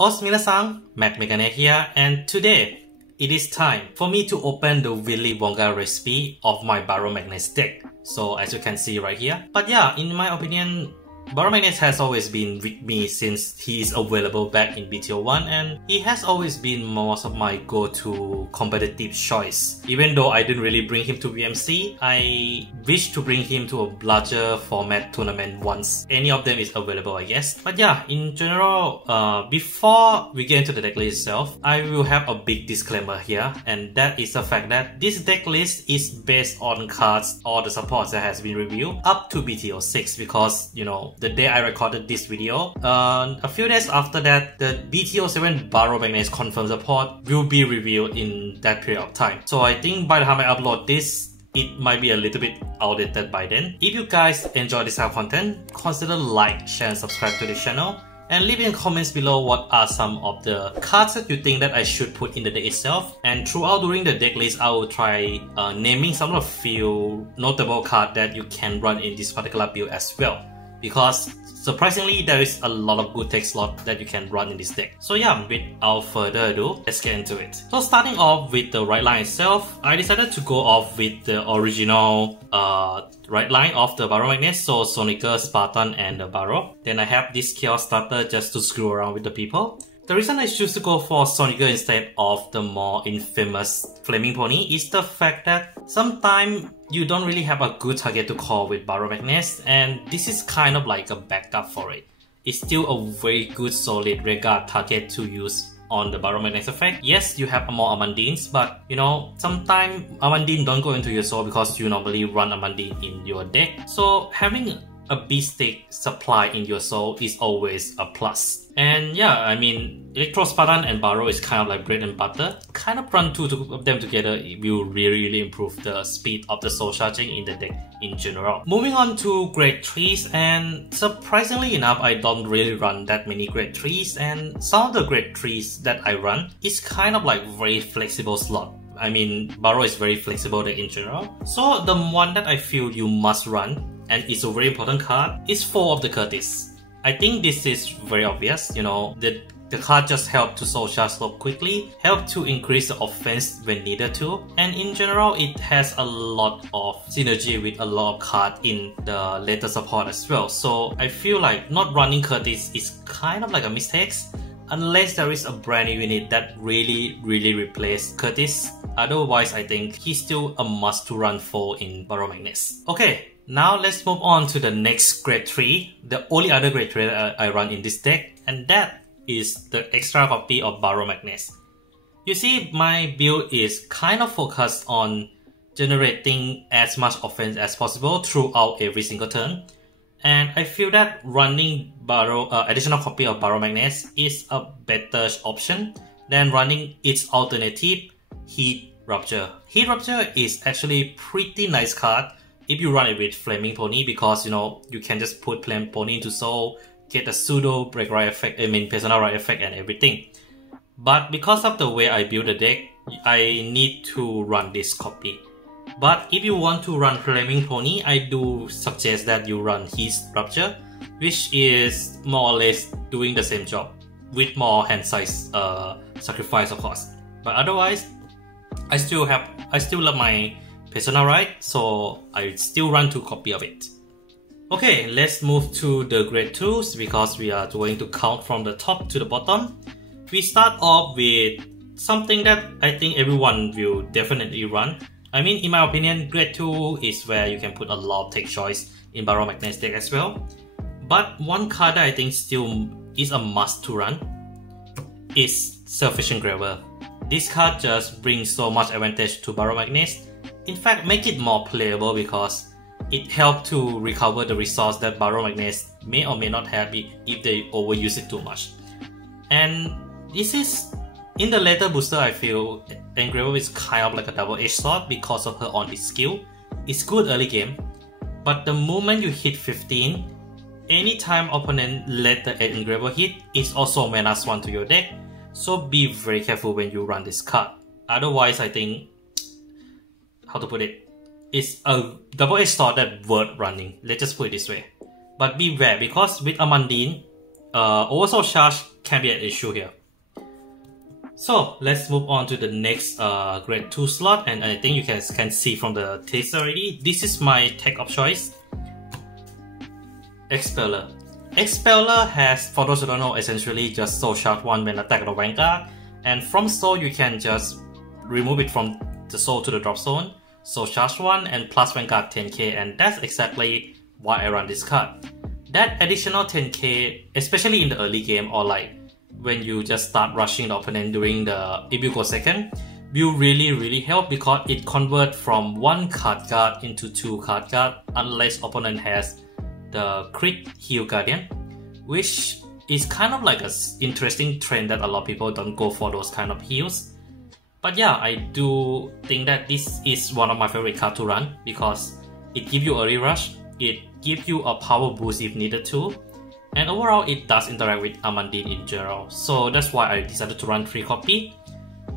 Minasan, McMegane here, and today it is time for me to open the Willy Wonka recipe of my Baromagnes deck. So as you can see right here. But yeah, in my opinion, Baromagnes has always been with me since he is available back in BT01, and he has always been most of my go-to competitive choice. Even though I didn't really bring him to VMC, I wish to bring him to a larger format tournament once any of them is available, I guess. But yeah, in general, before we get into the deck list itself, I will have a big disclaimer here, and that is the fact that this deck list is based on cards or the supports that has been reviewed up to BT06, because, you know, the day I recorded this video, a few days after that, the BT07 Baromagnes confirmed support will be revealed in that period of time. So I think by the time I upload this, it might be a little bit outdated by then. If you guys enjoy this kind of content, consider like, share and subscribe to the channel. And leave in comments below what are some of the cards that you think that I should put in the deck itself. And throughout during the deck list, I will try naming some of the few notable cards that you can run in this particular build as well. Because surprisingly, there is a lot of good tech slots that you can run in this deck. So yeah, without further ado, let's get into it. So starting off with the right line itself, I decided to go off with the original right line of the Baromagnes, so Sonica, Spartan and the Baro. Then I have this Chaos starter just to screw around with the people. The reason I choose to go for Sonica instead of the more infamous Flaming Pony is the fact that sometimes you don't really have a good target to call with Baromagnes, and this is kind of like a backup for it. It's still a very good solid regard target to use on the Baromagnes effect. Yes, you have more Mundines, but you know, sometimes Mundine don't go into your soul because you normally run Mundine in your deck. So having a beefsteak supply in your soul is always a plus. And yeah, I mean, Electro Spartan and Baro is kind of like bread and butter. Kind of run two of them together, it will really improve the speed of the soul charging in the deck in general. Moving on to grade 3s, and surprisingly enough, I don't really run that many grade 3s, and some of the grade 3s that I run is kind of like very flexible slot. I mean, Baro is very flexible deck in general. So the one that I feel you must run, and it's a very important card, is 4 of the Curtis. I think this is very obvious, you know, the card just help to soul charge slope quickly, help to increase the offense when needed to, and in general it has a lot of synergy with a lot of cards in the later support as well. So I feel like not running Curtis is kind of like a mistake, unless there is a brand new unit that really replace Curtis. Otherwise, I think he's still a must to run for in Baromagnes. Okay. Now let's move on to the next grade 3, the only other grade 3 that I run in this deck, and that is the extra copy of Baromagnes. You see, my build is kind of focused on generating as much offense as possible throughout every single turn, and I feel that running additional copy of Baromagnes is a better option than running its alternative, Heat Rupture. Heat Rupture is actually pretty nice card if you run it with Flaming Pony, because you know, you can just put Flaming Pony into soul, get a pseudo break right effect, I mean personal right effect and everything. But because of the way I build the deck, I need to run this copy. But if you want to run Flaming Pony, I do suggest that you run Heat Rupture, which is more or less doing the same job with more hand size sacrifice of course. But otherwise, I still love my Persona right, so I still run 2 copies of it. Okay, let's move to the grade 2s because we are going to count from the top to the bottom. We start off with something that I think everyone will definitely run. I mean, in my opinion, grade 2 is where you can put a lot of tech choice in Baromagnes deck as well. But one card that I think still is a must to run is Selfish Engraver. This card just brings so much advantage to Baromagnes. In fact, make it more playable because it helps to recover the resource that Baromagnes may or may not have if they overuse it too much. And this is, in the later booster, I feel Engraver is kind of like a double-edged sword because of her on-hit skill. It's good early game, but the moment you hit 15, anytime opponent let the Engraver hit, it's also minus 1 to your deck. So be very careful when you run this card. Otherwise, I think, how to put it, it's a double-edged sword that's worth running. Let's just put it this way. But beware, because with a Mundine, oversoul charge can be an issue here. So let's move on to the next grade 2 slot, and I think you guys can see from the text already, this is my tech of choice, Expeller. Expeller has, for those who don't know, essentially just soul charge 1 when attack the Vanguard, and from soul you can just remove it from the soul to the drop zone, soul charge 1 and plus Vanguard 10k, and that's exactly why I run this card. That additional 10k, especially in the early game or like when you just start rushing the opponent during the, if you go second, will really help because it converts from 1 card guard into 2 card guard unless opponent has the crit heal guardian, which is kind of like an interesting trend that a lot of people don't go for those kind of heals. But yeah, I do think that this is one of my favorite cards to run because it gives you early rush, it gives you a power boost if needed to, and overall it does interact with Mundine in general. So that's why I decided to run 3 copy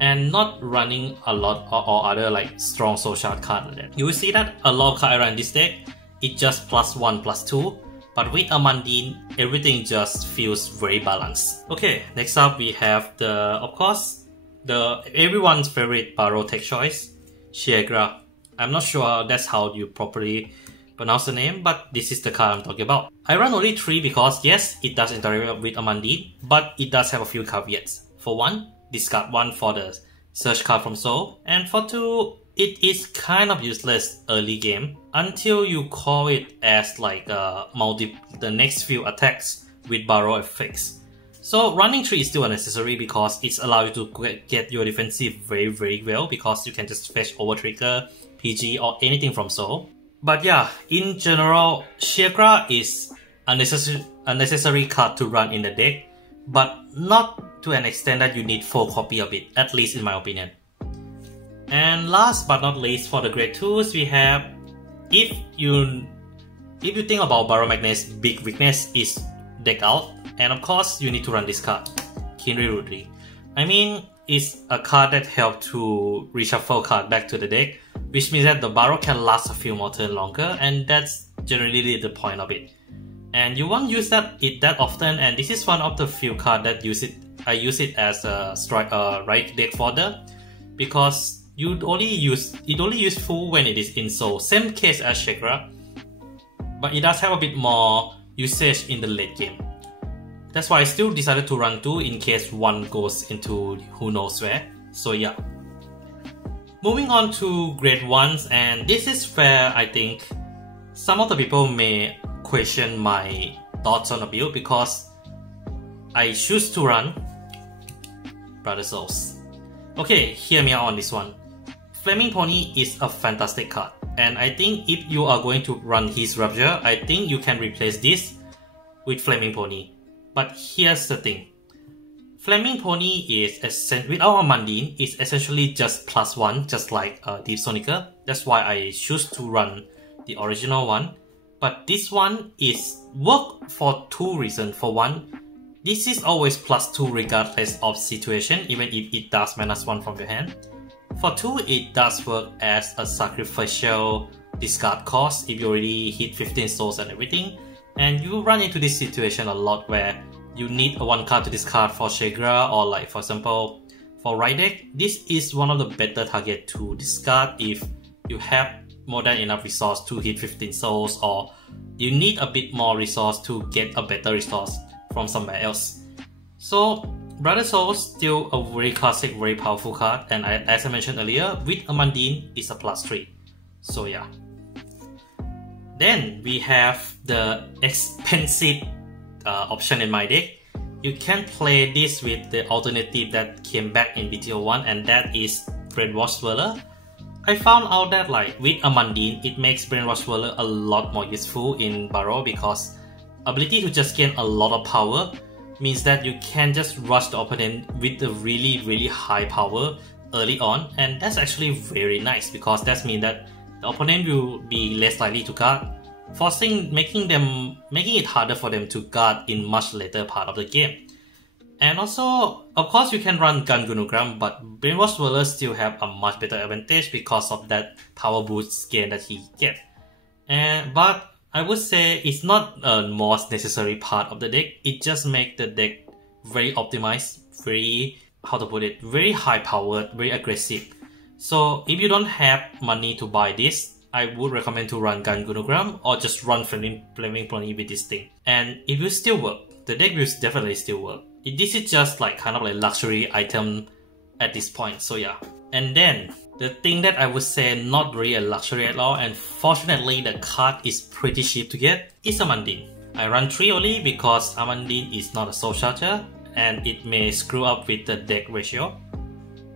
and not running a lot or other like strong soul shard card. You will see that a lot of cards I run this deck, it just +1 +2, but with Mundine, everything just feels very balanced. Okay, next up we have the, of course, the everyone's favorite Baro tech choice, Shiegra. I'm not sure that's how you properly pronounce the name, but this is the card I'm talking about. I run only 3 because yes, it does interact with Mundine, but it does have a few caveats. For 1, discard 1 for the search card from soul, and for 2, it is kind of useless early game until you call it as like the next few attacks with Baro effects. So running 3 is still unnecessary because it's allows you to get your defensive very well because you can just fetch over trigger, PG or anything from soul. But yeah, in general, Shiegra is a necessary card to run in the deck, but not to an extent that you need 4 copy of it, at least in my opinion. And last but not least, for the grade 2s, we have, if you think about Baromagnes' big weakness is deck out, and of course you need to run this card, Kinri Rudri. I mean, it's a card that helps to reshuffle card back to the deck, which means that the Baro can last a few more turns longer, and that's generally the point of it. And you won't use it that often, and this is one of the few cards that I use it as a right deck fodder, because it only useful when it is in soul. Same case as Shiegra, but it does have a bit more usage in the late game. That's why I still decided to run 2 in case 1 goes into who knows where. So yeah. Moving on to grade 1s, and this is where I think some of the people may question my thoughts on the build because I choose to run Brother Souls. Okay, hear me out on this one. Flaming Pony is a fantastic card, and I think if you are going to run his Rupture, I think you can replace this with Flaming Pony. But here's the thing. Flaming Pony is, without Mundine, is essentially just +1, just like Deep Sonica. That's why I choose to run the original one. But this one is work for 2 reasons. For 1, this is always +2 regardless of situation, even if it does -1 from your hand. For 2, it does work as a sacrificial discard cost if you already hit 15 souls and everything. And you run into this situation a lot where you need a 1 card to discard for Shiegra, or like for example for right deck, this is one of the better target to discard if you have more than enough resource to hit 15 souls, or you need a bit more resource to get a better resource from somewhere else. So Brother Souls still a very classic, very powerful card, and as I mentioned earlier, with a Mundine it's a +3. So yeah. Then we have the expensive option in my deck. You can play this with the alternative that came back in BTO1, and that is Brainwash Swirler. I found out that like with a Mundine, it makes Brainwash Swirler a lot more useful in Baro because ability to just gain a lot of power means that you can just rush the opponent with a really high power early on, and that's actually very nice because that means that the opponent will be less likely to guard, making it harder for them to guard in much later part of the game. And also, of course, you can run Gungunugram, but Brainwash Swirler still have a much better advantage because of that power boost gain that he gets. But I would say it's not a most necessary part of the deck. It just makes the deck very optimized, very, how to put it, very high powered, very aggressive. So if you don't have money to buy this, I would recommend to run Gun or just run Flaming Pony with this thing. And it will still work. The deck will definitely still work. This is just like kind of like luxury item at this point, so yeah. And then the thing that I would say not really a luxury at all, and fortunately the card is pretty cheap to get, is a Mundine. I run 3 only because a Mundine is not a soul charger and it may screw up with the deck ratio.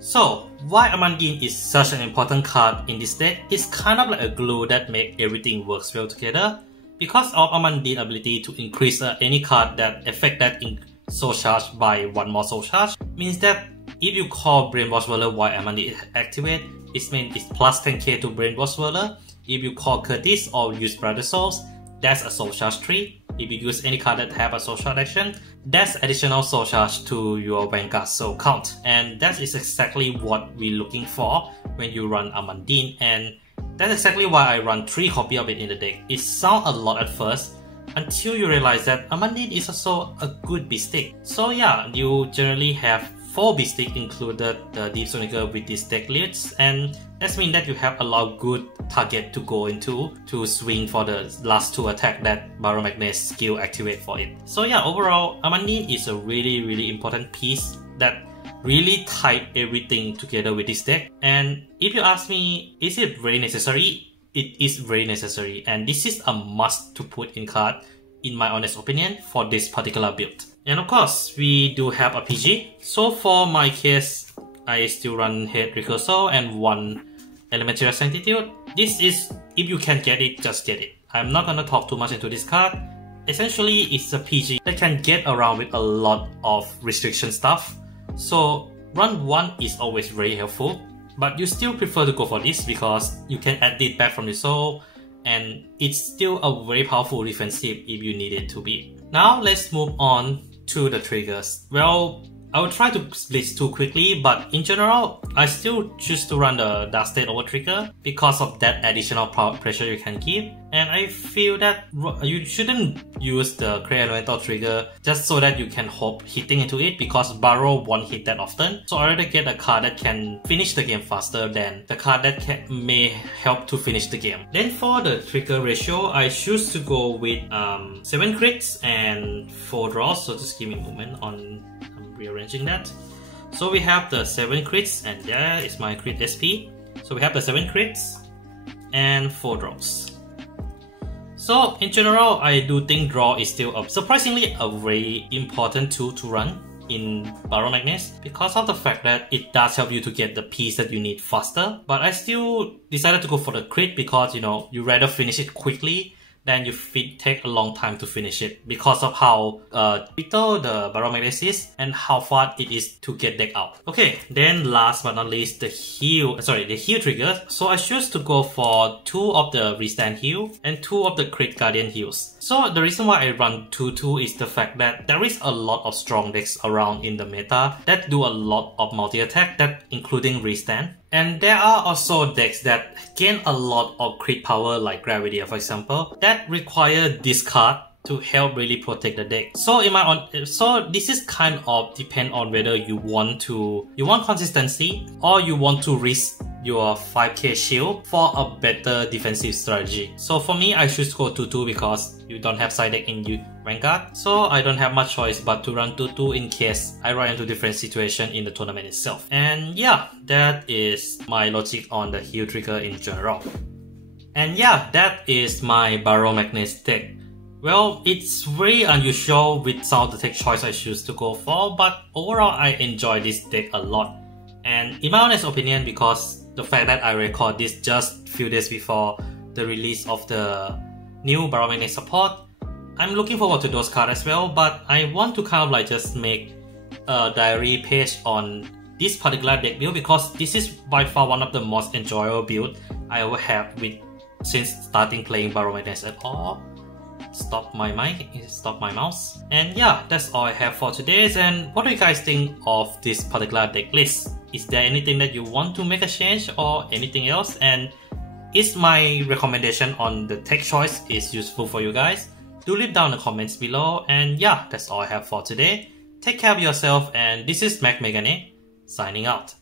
So why a Mundine is such an important card in this deck is kind of like a glue that makes everything works well together. Because of a Mundine ability to increase any card that affect that soul charge by 1 more soul charge, means that if you call Brainwash Whirler while a Mundine activate, it means it's plus 10k to Brainwash Whirler. If you call Curtis or use Brother Souls, that's a soul charge 3. If you use any card that have a soul charge action, that's additional soul charge to your Vanguard soul count. And that is exactly what we're looking for when you run a Mundine, and that's exactly why I run 3 copies of it in the deck. It sounds a lot at first, until you realize that a Mundine is also a good beatstick. So yeah, you generally have 4 beatstick included the Deep Sonicer with this deck lists, and that means that you have a lot of good target to go into to swing for the last 2 attack that Baromagnes skill activate for it. So yeah, overall, a Mundine is a really important piece that really tie everything together with this deck. And if you ask me, is it very necessary? It is very necessary, and this is a must to put in card, in my honest opinion, for this particular build. And of course, we do have a PG. So for my case, I still run Head Recursal and 1 Elemental Sanctitude. This is, if you can get it, just get it. I'm not gonna talk too much into this card. Essentially, it's a PG that can get around with a lot of restriction stuff. So run 1 is always very helpful, but you still prefer to go for this because you can add it back from the soul, and it's still a very powerful defensive if you need it to be. Now let's move on to the triggers. Well, I will try to split 2 quickly, but in general, I still choose to run the Dark State Over trigger because of that additional power pressure you can give. And I feel that you shouldn't use the Create Elemental trigger just so that you can hope hitting into it, because Barrow won't hit that often. So I rather get a card that can finish the game faster than the card that may help to finish the game. Then for the trigger ratio, I choose to go with 7 crits and 4 draws. So just give me a moment on rearranging that. So we have the 7 crits, and there is my crit SP. So we have the 7 crits and 4 draws. So in general, I do think draw is still surprisingly a very important tool to run in Baromagnes, because of the fact that it does help you to get the piece that you need faster. But I still decided to go for the crit because, you know, you rather finish it quickly than you take a long time to finish it, because of how little the Baromagnes is and how fast it is to get deck out. Okay, then last but not least, the heal triggers. So I choose to go for 2 of the Restand heal and 2 of the Crit Guardian heals. So the reason why I run 2-2 is the fact that there is a lot of strong decks around in the meta that do a lot of multi-attack, that including Restand. And there are also decks that gain a lot of crit power, like Gravity, for example, that require this card to help really protect the deck. So so this is kind of depend on whether you want consistency or you want to risk your 5k shield for a better defensive strategy. So for me, I choose to go 2-2 because you don't have side deck in Vanguard, so I don't have much choice but to run 2-2 in case I run into different situation in the tournament itself. And yeah, that is my logic on the heal trigger in general. And yeah, that is my Baromagnes deck. Well, it's very unusual with some of the tech choice I choose to go for, but overall I enjoy this deck a lot. And in my honest opinion, because the fact that I record this just few days before the release of the new Baromagnes support, I'm looking forward to those cards as well, but I want to kind of like just make a diary page on this particular deck build, because this is by far one of the most enjoyable build I ever have since starting playing Baromagnes at all. Stop my mouse. And yeah, that's all I have for today. And what do you guys think of this particular deck list? Is there anything that you want to make a change or anything else? And is my recommendation on the tech choice is useful for you guys? Do leave down in the comments below. And yeah, that's all I have for today. Take care of yourself, and this is McMegane signing out.